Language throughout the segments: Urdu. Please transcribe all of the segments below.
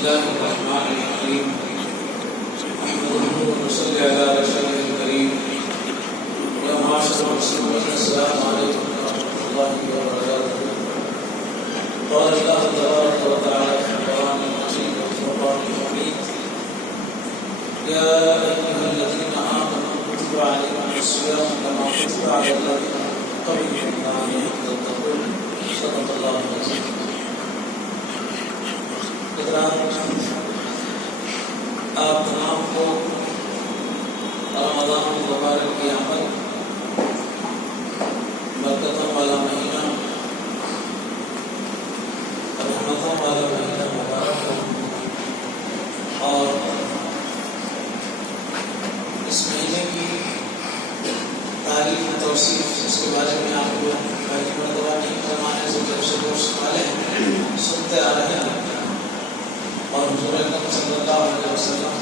الله الرحمن الرحيم نحمده ونصلي على رسوله الكريم يا معاشر المسلمين السلام عليكم ورحمة الله وبركاته. قال الله تبارك وتعالى في القرآن المجيد والفرقان الحميد يا أيها الذين آمنوا كتب عليكم الصيام كما كتب على الذين من قبلكم لعلكم تتقون. صدق الله العظيم. آپ تمام کو رمضان المبارک کی آمد، برکتوں والا مہینہ، رحمتوں والا مہینہ مبارک ہو، اور اس مہینے کی تاریخ توصیف اس کے بارے میں آپ کو پہلی مرتبہ نہیں زمانے سے جب سے گوشت والے سنتے آ رہے ہیں، اور حضور اکرم صلی اللہ علیہ وسلم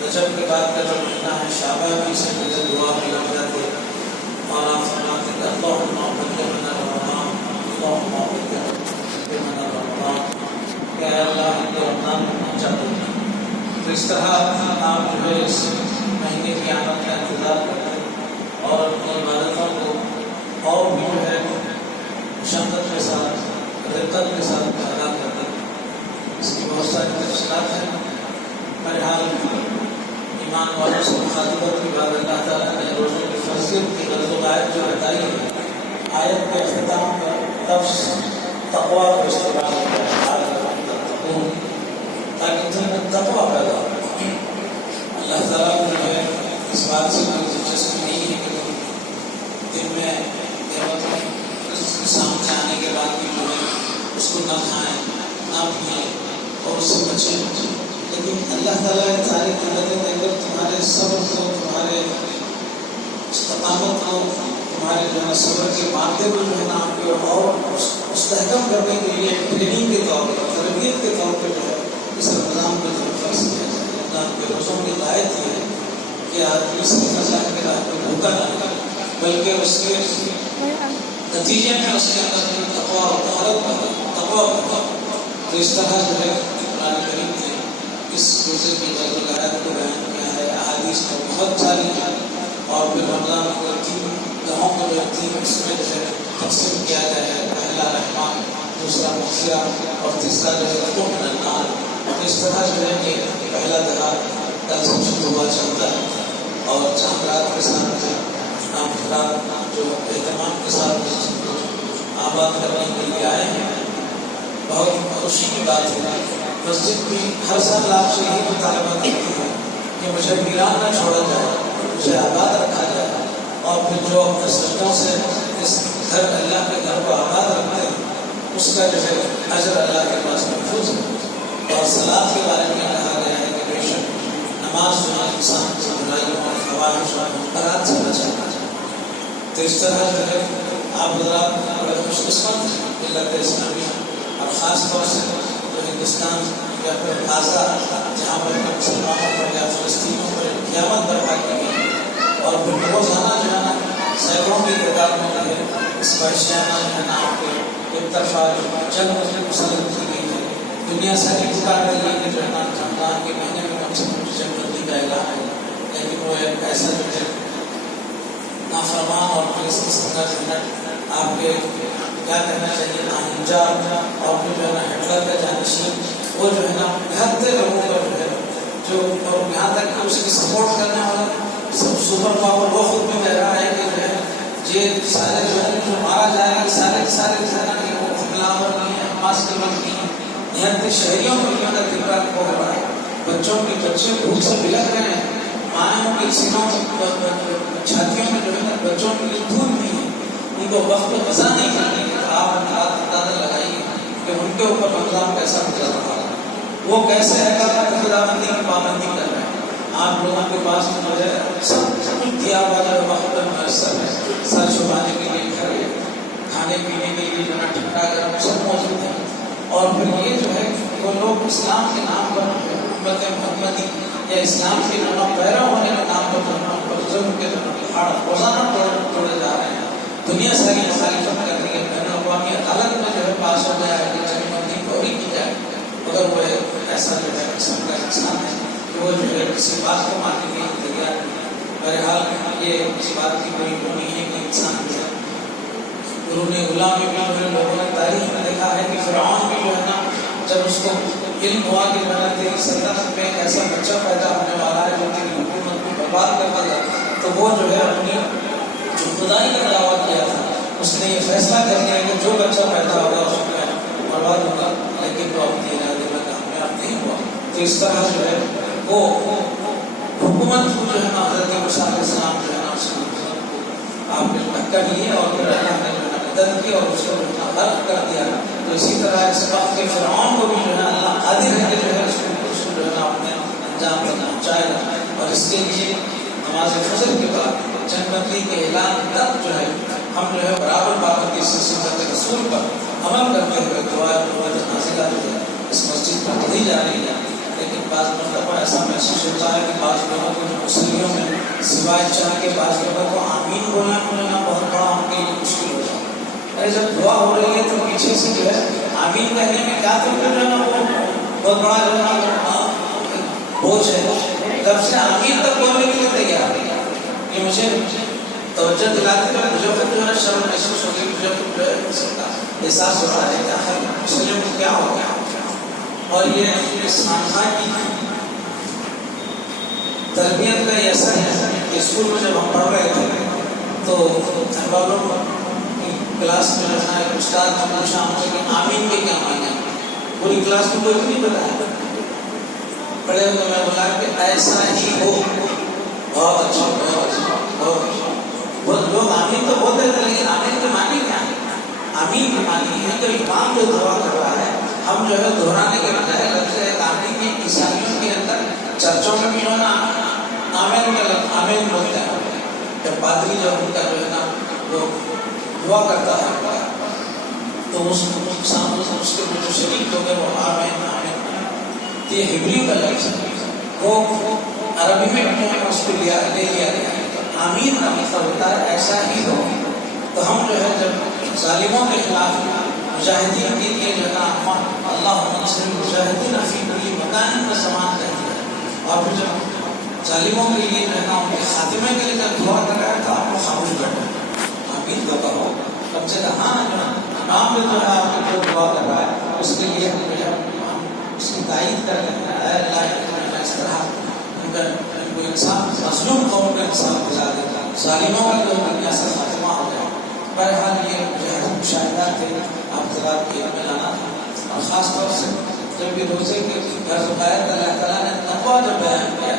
رجب کے بعد کا جو مہینہ ہے شعبان سے پہلے دعا میں لگ جاتے اور آپ فرماتے کہ اللہم بلغنا رمضان، اللہم بلغنا رمضان، کہ اے اللہ ہم کو رمضان میں پہنچا دو. تو اس طرح آپ جو ہے اس مہینے کی آمد کا انتظار کرتے اور اپنی عبادتوں کو اور بھی جو ہے مشقت کے ساتھ، رقت کے ساتھ ادا کرتے. اس کی بہت ساری تفصیلات ہیں. بہرحال ایمان والوں سے مخاطبت کی بات اللہ تعالیٰ نے روزوں کی فرضیت کی غرض و غایت جو بتائی ہے، آیت کے اختتام پر لفظ تقویٰ کو استعمال کیا تاکہ تم میں تقویٰ پیدا ہو. اللہ تعالیٰ کو جو ہے اس بات سے کوئی دلچسپی نہیں ہے کہ تم دن میں اس کے سامنے آنے کے بعد بھی جو ہے اس کو نہ کھائیں نہ پئیں اور اس سے بچیں. لیکن اللہ تعالیٰ نے ساری قدرتیں دے کر تمہارے صبر کو، تمہارے استقامت کو، تمہارے جو ہے صبر کے مادے کو جو ہے نا آپ کو اور مستحکم کرنے کے لیے ٹریننگ کے طور پر، تربیت کے طور پر جو ہے اس رمضان کو جو فرض کیا جائے. رمضان کے روزوں کی ہدایت یہ ہے کہ آدمی صرف اللہ کے راہ پہ بھوکا نہ رہے بلکہ اس کے نتیجے میں اس کے اندر تقویٰ اور طہارت تقویٰ ہوتا. تو اس طرح جو ہے قرآن کریم نے اس روزے کی غرض و غایت کو بیان کیا ہے. احادیث میں بہت ساری ہیں. اور پھر رمضان کو تین گاہوں کو جو تین اس میں جو ہے تقسیم کیا گیا ہے. پہلا رحمان، دوسرا مغفرہ اور تیسرا جو ہے عتق من النار. اس طرح جو ہے یہ پہلا دہا کل سے شروع ہوا چلتا ہے اور چاند رات کے ساتھ افراد جو اہتمام کے ساتھ آباد کرنے کے لیے آئے ہیں. بہت خوشی کی بات ہے. مسجد بھی ہر سال آپ سے یہی مطالبہ کرتی ہے کہ مجھے ویران نہ چھوڑا جائے، مجھے آباد رکھا جائے. اور پھر جو اپنے سجدوں سے اس گھر اللہ کے گھر کو آباد رکھتے ہیں اس کا جو ہے اجر اللہ کے پاس محفوظ ہے. اور صلاۃ کے بارے میں کہا گیا ہے کہ بے شک نماز جو ہے انسان کی برائیوں اور فواحش اور منکرات سے بچانا چاہیے. تو اس طرح جو ہے آپ حضرات بڑے خوش قسمت ہیں ملت اسلامی، اور خاص طور سے جو ہندوستان یا پھر غزہ جہاں پر مسلمانوں پر یا فلسطینیوں پر قیامت برپا کی گئی اور پھر روزانہ جو ہے نا سینکڑوں کی تعداد میں جو ہے اس وحشیانہ جو ہے نا آپ کے ایک طرفہ جنگ مسلط کی گئی ہے. دنیا ساری پکار رہی ہے کہ جو ہے نا رمضان کے مہینے میں کم سے کم جنگ بندی کا اعلان ہے. لیکن وہ ایک ایسا جو ہے نافرمان اور پولیس قسم کا جو ہے آپ کے کیا کہنا چاہیے ناہنجار اور پھر جو ہے نا ہٹلر کا جانشین وہ جو ہے نا بہتر لوگوں کا جو ہے جو اور یہاں تک کہ اس کی سپورٹ کرنے والا سب سپر پاور وہ خود بھی کہہ رہا ہے کہ جو ہے یہ سارے جو ہے جو مارا جائے گا سارے جو ہے نا کہ وہ حملہ نہیں ہے، حماس کے لوگ نہیں ہے. یہاں کے شہریوں کو جو ہے نا دن رات ہو رہا ہے. بچے بھوک سے بلک رہے ہیں. مائوں کی سینوں چھاتیوں میں جو ہے نا بچوں کے لیے دودھ نہیں ہے. ان کو وقت پہ غذا نہیں کرنے کی. آپ اندازہ لگائیے کہ ان کے اوپر رمضان کیسا گزر رہا ہے. وہ کیسے ہے کہ خدا بندی کی پابندی کر رہے ہیں. آپ لوگوں کے پاس جو ہے سب کچھ دیا ہوا جو وقت پہ میسر ہے. سر چھپانے کے لیے گھر ہے، کھانے پینے کے لیے جو ہے ٹھنڈا گرم سب موجود ہے. اور پھر یہ جو ہے وہ لوگ اسلام کے نام پر امت محمدی یا اسلام کے نام پیرا ہونے کے نام پر ظلم کے روزانہ توڑے جا رہے ہیں. دنیا ساری مخالفت کر رہی ہے. بین الاقوامی عدالت میں جو ہے پاس ہو گیا ہے کہ جنگ بندی فوری کی جائے. ایسا جو ہے قسم کا انسان ہے کہ وہ جو ہے کسی بات کو ماننے کے لیے تیار نہیں. بہرحال یہ اس بات کی کوئی وہ نہیں ہے کہ انسان جو ہے قرون غلامی میں جو ہے لوگوں نے تاریخ میں دیکھا ہے کہ فرعون بھی جو ہے نا جب اس کو علم ہوا کہ جو ہے تیری سلطنت میں ایک ایسا بچہ پیدا ہونے والا ہے جو تیری حکومت کو برباد کرتا تھا تو وہ جو ہے اپنی جو خدائی کا دعویٰ کیا تھا اس نے یہ فیصلہ کر لیا کہ جو بچہ پیدا ہوگا اس میں برباد ہوگا لیکن وہ اپنے ارادے میں کامیاب نہیں ہوا. تو اس طرح جو ہے وہ حکومت کو جو ہے نا حضرت موسیٰ علیہ السلام جو ہے نا اس کو آپ نے ٹکر لیے اور پھر اللہ نے جو ہے مدد کی اور اس کو جو ہے غرق کر دیا. تو اسی طرح اس وقت کے فرعون کو بھی جو ہے اللہ قادر ہے کہ جو ہے اس کو جو ہے نا اپنے انجام تک پہنچائے گا. اور اس کے لیے نماز فجر کے بعد جنگ بندی کے اعلان تک جو ہے ہم جو ہے برابر پابندی سے سنت رسول پر عمل کرتے ہوئے دعا نازلہ جو ہے اس مسجد پر پڑھی جا رہی ہے. لیکن بعض مرتبہ ایسا محسوس ہوتا ہے کہ بعض لوگوں کو جو مسلموں میں سوائے چاہ کے بعض لوگوں کو آمین بولنا مجھے بہت بڑا ان کے لیے مشکل ہوتا ہے. ارے جب دعا ہو رہی ہے تو پیچھے سے جو ہے آمین کہنے میں کیا تو جو ہے نا وہ بہت بڑا جو ہے نا بوجھ ہے. جب سے آمین تک بولنے کے لیے تیار ہے یہ مجھے توجہ دلاتے ہوئے مجھے خود جو ہے شرم محسوس ہوگی. مجھے خود جو ہے اس کا احساس ہوتا ہے کہ آخر مسلم کو کیا ہو گیا. اور یہ اس خانقاہ کی تربیت کا یہ اثر ہے کہ اسکول میں جب ہم پڑھ رہے تھے تو احبابوں کلاس میں جو ہے استاد نے پوچھا ہم سے کہ آمین کے کیا معنی ہے. پوری کلاس میں کوئی نہیں بتایا. پڑھے ہوئے میں بولا کہ ایسا ہی ہو. بہت اچھا بہت اچھا بہت اچھا. بہت لوگ آمین تو بولتے تھے لیکن آمین کے معنی کیا ہے. آمین کے معنی ہے کہ امام جو دعا کر رہا ہے ہم جو ہے دہرانے کے بجائے لفظ آمین کی عیسائیوں کے اندر چرچوں میں بھی جو ہے نا آمین کا لفظ آمین بولتے ہیں. جب پادری جب ان کا جو ہے نا وہ دعا کرتا ہے تو اس کے جو شریک لوگ ہیں وہ آمین آمین. یہ ہبری کا لفظ ہے وہ عربی میں جو ہے اس کو لے لیا گیا ہے. آمین کا مطلب ہوتا ہے ایسا ہی ہو. تو ہم جو ہے جب ظالموں کے خلاف مجاہدین کے لیے جو ہے نا اللہ مجاہدین فی کل مکان کا سامان کہتے ہیں. اور پھر جب ظالموں کے لیے جو ہے نا ان کے خاتمے کے لیے جب دعا کر رہا ہے تو آپ کو خاموش بیٹھو آمین تو کہو. کم سے کم ہاں جو ہے امام میں جو ہے آپ کو جو دعا کر رہا ہے اس کے لیے ہم جو ہے اس کی تائید کر رہے ہیں. اے اللہ اس طرح کوئی انسان مظلوم قوم کا انسان گزار دیتا ہے ظالموں کا جو دنیا سے خاتمہ ہو جائے. بہرحال یہ جو ہے مشاہدات تھے آپ طلاب کی میں لانا تھا. اور خاص طور سے جب یہ روزے کے غرض غیر اللہ تعالیٰ نے تقویٰ جو بیان کیا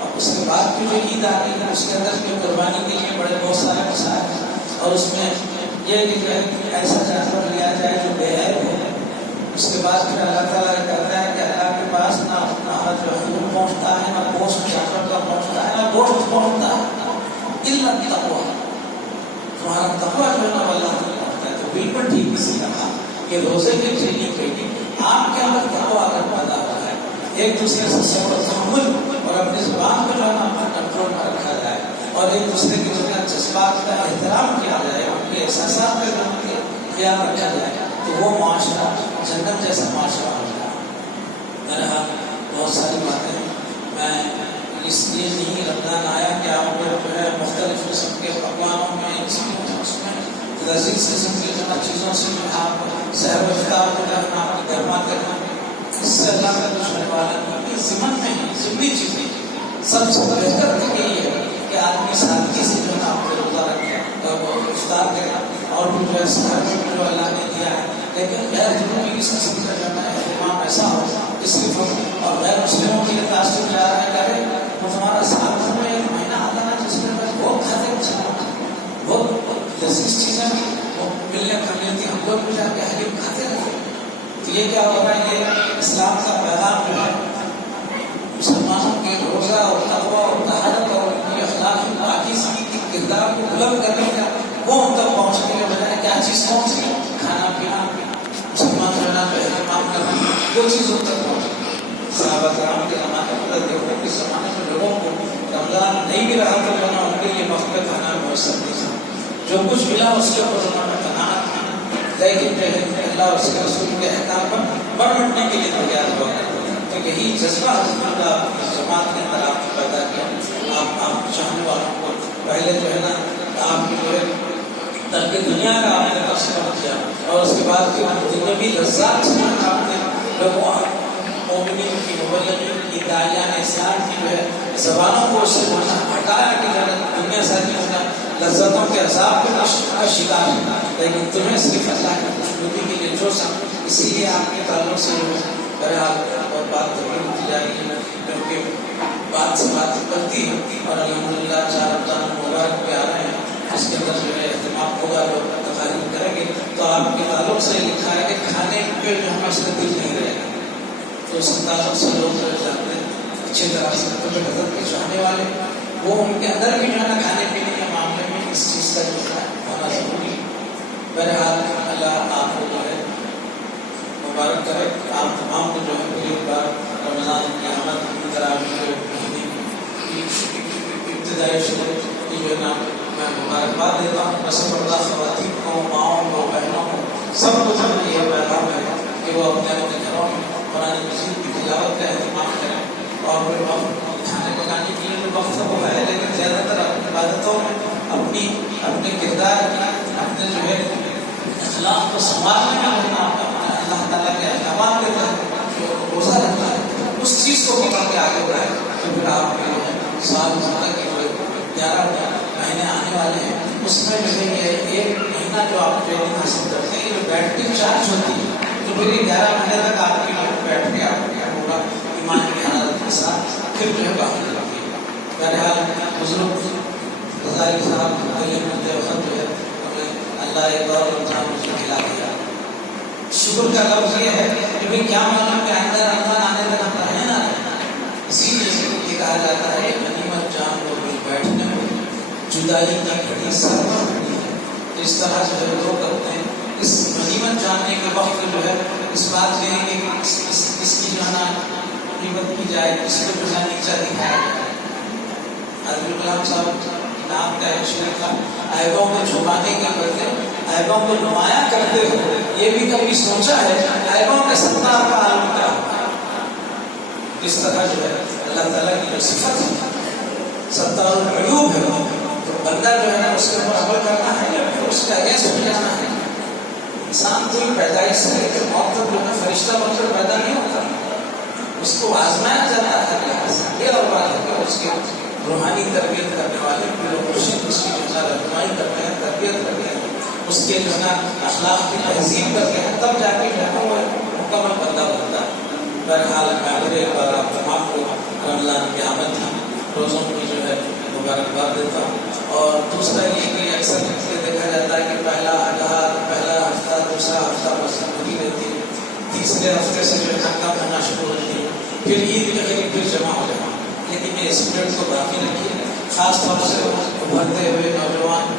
اور اس کے بعد بھی جو عید آ رہی ہے اس کے اندر جو قربانی کے لیے بڑے بہت سارے مسائل ہیں. اور اس میں یہ کہ جو ہے ایسا جانور لیا جائے جو بے عیب ہو. اس کے بعد پھر اللہ تعالیٰ کہتا ہے کہ اللہ کے پاس نہ جو خون پہنچتا ہے نہ گوشت جانور کا پہنچتا ہے نہ گوشت پہنچتا ہے الا تقویٰ. تمہارا تقویٰ جو ہے نا اللہ پہنچتا ہے. تو بالکل ٹھیک اسی طرح کہ روزے کے ذریعے کے لیے آپ کے اندر تقویٰ اگر پیدا ہو جائے ایک دوسرے سے صبر و تحمل اور اپنی زبان کو جو ہے نا اپنا کنٹرول میں رکھا جائے اور ایک دوسرے کے جو ہے جذبات کا احترام کیا جائے ان کے احساسات کا جو ہے خیال رکھا جائے تو وہ معاشرہ جنت جیسا معاشرہ ہو جائے. بہرحال بہت ساری باتیں میں اس لیے نہیں رمضان آیا کہ آپ لوگ جو ہے مختلف قسم کے پکوانوں میں اس میں لذیذ قسم کی چیزوں سے آپ سحر و افطار کو کرنا آپ گرما کرنا اس سے اللہ کا کچھ ہونے والا نہیں. ضمن میں ضمنی چیزیں سب سے بہتر یہی ہے کہ آدمی سادگی سے جو ہے آپ کو روزہ رکھے اور افطار کرے اور جو ہے سحر میں جو اللہ نے دیا ہے. لیکن غیر ضروری اس قسم کا جو ہے اہتمام ایسا ہو اس کی اور غیر مسلموں کے لیے تاثر جا رہا ہے کرے وہ ہمارا سال میں ایک مہینہ آتا ہے جس میں بہت کھاتے بہت لذیذ چیزیں وہ ملنے کو ملتی ہم لوگ بھی جا کے حلیم کھاتے رہتے. تو یہ کیا ہو رہا ہے یہ اسلام کا پیغام جو ہے مسلمانوں کے روزہ اور تقویٰ اور طہارت اور ان کی اخلاقی پاکیزگی کی کردار کو بلند کرنے کا وہ ان تک پہنچنے کے بجائے کیا چیز کون سی کھانا پینا مسلمان جو ہے نا جو اہتمام کرنا وہ چیز ان تک پہنچے. صحابہ کرام کے زمانے میں دیکھو اس زمانے میں لوگوں کو رمضان نہیں بھی رہا تو بنا ان کے لیے وقت پہ کھانا میسر نہیں تھا. جو کچھ ملا اس کے اوپر انہوں نے قناعت کی لیکن جو ہے اللہ اور اس کے رسول کے احکام پر بڑھ بڑھنے کے لیے تیار ہوا کرتے ہیں. تو یہی جذبہ حضرت اللہ جماعت کے اندر آپ نے پیدا کیا. آپ چاہنے والوں کو پہلے جو ہے نا آپ کی جو ہے ترک دنیا کا آپ نے تذکرہ کیا اور اس کے بعد دنیاوی لذات آپ نے لوگوں مومنین کی مبلغین کی داعیان اسلام کی جو ہے زبانوں کو اس سے ہٹا کے جو ہے دنیا ساری لذتوں کے عذاب کا شکار ہے. لیکن تمہیں صرف اللہ کی خوشنودی کے لیے جو سب اسی لیے آپ کے تعلق سے بہرحال اور بات تبدیل کی جا رہی ہے کیونکہ بات سے بات بنتی ہے اور الحمدللہ 4 رمضان مبارک پہ آ رہے ہیں اس کے اندر جو ہے اہتمام ہوگا لوگ تقاریر کریں گے تو آپ کے تعلق سے لکھا ہے کہ کھانے پہ جو ہمیں اس کا دل نہیں رہے گا تو اس کے تعلق سے لوگ جو جانتے ہیں اچھی طرح سے حضرت کے چاہنے والے وہ ان کے اندر بھی جو ہے نا کھانے پینے کے معاملے میں اس چیز کا جو ہے ہونا ضروری ہے. بہرحال اللہ آپ کو جو ہے مبارک کرے. آپ تمام کو جو ہے پھر ایک بار رمضان کی آمد کی طرح ابتدائی شروع کی جو ہے نا میں مبارکباد دیتا ہوں. بس اللہ خواتین کو ماؤں کو بہنوں کو سب کو جو ہے یہ پیغام ہے کہ وہ اپنے اپنے گھروں میں قرآن مجید کی تلاوت کا اہتمام کریں اور پھر کھانے پکانے کے لیے تو وقت تو ہے لیکن زیادہ تر عبادتوں میں اپنے کردار اپنے جو ہے اخلاق کو سنبھالنے میں اللہ تعالیٰ کے احکامات کے تحت جو روزہ رکھتا ہے اس چیز کو پکڑ کے آگے بڑھائے تو پھر آپ کے سال زندہ کے جو 11 مہینے آنے والے ہیں اس میں جو ہے یہ 1 مہینہ جو آپ ٹریننگ حاصل کرتے ہیں یہ بیٹری چارج ہوتی ہے تو پھر یہ 11 مہینے تک آپ کی بیٹھ کے آپ کیا ہوگا ایمان کی حالت کے ساتھ پھر جو ہے باہر لگتی ہے. بہرحال بزرگ غزالی صاحب وقت جو ہے اللہ ایک اور رمضان مجھے کھلا دیا. شکر کا لفظ یہ ہے کہ بھائی کیا معلوم کہ آئندہ رمضان آنے تک ہم رہیں نہ رہیں. اسی لیے یہ کہا جاتا ہے غنیمت جان لوگ بیٹھنے میں جدائی کی گھڑی سر پر کھڑی ہے. اس طرح جو ہے لوگ کرتے ہیں اس غنیمت جاننے کے وقت جو ہے اس بات یہ ہے کہ اس کی جو ہے نا غیبت کی جائے اس کو جو ہے نیچا دکھایا جائے. حضرت کلام صاحب نام کا شریف کا عیبوں کو چھپانے کے بدلے عیبوں کو نمایاں کرتے ہو یہ بھی کبھی سوچا ہے عیبوں کے ستار کا عالم کیا ہوتا ہے. اس طرح جو ہے اللہ تعالیٰ کی جو صفت ہے ستار العیوب ہے تو بندہ جو ہے نا اس کے اوپر عمل کرنا ہے یا پھر اس کا اگینسٹ ہو جانا ہے. انسان کوئی پیدائش سے لے کر موت تک جو ہے فرشتہ بن کر پیدا نہیں ہوتا اس کو آزمایا جاتا ہے. یہ اور بات ہے کہ اس کے روحانی تربیت کرنے والے مرشد اس کی جو ہے رہنمائی کرتے ہیں تربیت کرتے ہیں اس کے جو ہے نا اخلاق کی تہذیب کرتے ہیں تب جا کے جو ہے وہ مکمل بندہ بنتا ہے. بہرحال میں ایک بار آپ تمام کو رمضان کی آمد کی روزوں کی جو ہے مبارکباد دیتا ہوں. اور دوسرا یہ کہ اکثر دیکھا جاتا ہے کہ پہلا ہفتہ دوسرا ہفتہ مسجد بھری رہتی ہے. تیسرے ہفتے سے جو ہے کام ہونا شروع ہوتی ہے پھر عید کے قریب پھر جمع ہو جانا. لیکن یہ اسپرٹ کو باقی رکھیے خاص طور سے ابھرتے ہوئے نوجوان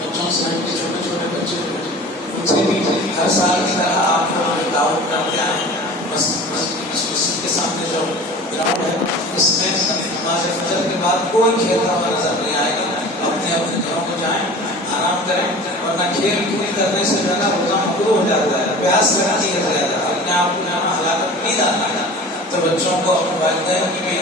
بچوں سے چھوٹے چھوٹے بچے ان سے بھی ہر سال کی طرح آپ دعوت کرتے آئے ہیں. مسجد کے سامنے جو گراؤنڈ ہے اس میں نماز فجر کے بعد کوئی کھیلتا ہوا نظر نہیں آئے گا. اپنے اپنے گھروں کو جائیں آرام کریں ورنہ کھیل کود کرنے سے جو ہے نا روزہ مکروہ ہو جاتا ہے. پیاس لگتی ہے زیادہ اپنے آپ کو جو ہے ہلاکت نہیں ڈالنا ہے. تو بچوں کو اپنے والدین کی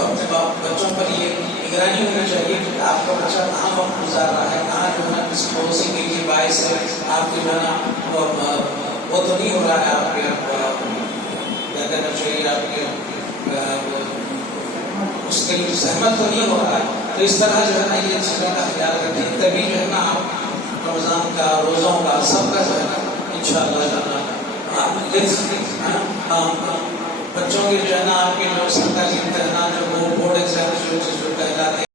اپنے بچوں پر یہ نگرانی ہونی چاہیے کہ آپ کا بچہ کہاں وقت گزار رہا ہے کہاں جو ہے نا کسی پڑوسی کے لیے باعث ہے آپ کے جو ہے نا وہ تو نہیں ہو رہا ہے آپ کے کیا کہنا چاہیے آپ کے اس کے لیے زحمت تو نہیں ہو رہا ہے. تو اس طرح جو ہے نا یہ چیزوں کا خیال رکھیں تبھی جو ہے نا آپ رمضان کا روزوں کا سب کا جو ہے نا انشاءاللہ آپ بچوں کے جو ہے نا آپ کے جو سرکاری امتحانات جو وہ بورڈ ایگزام جو کہلاتے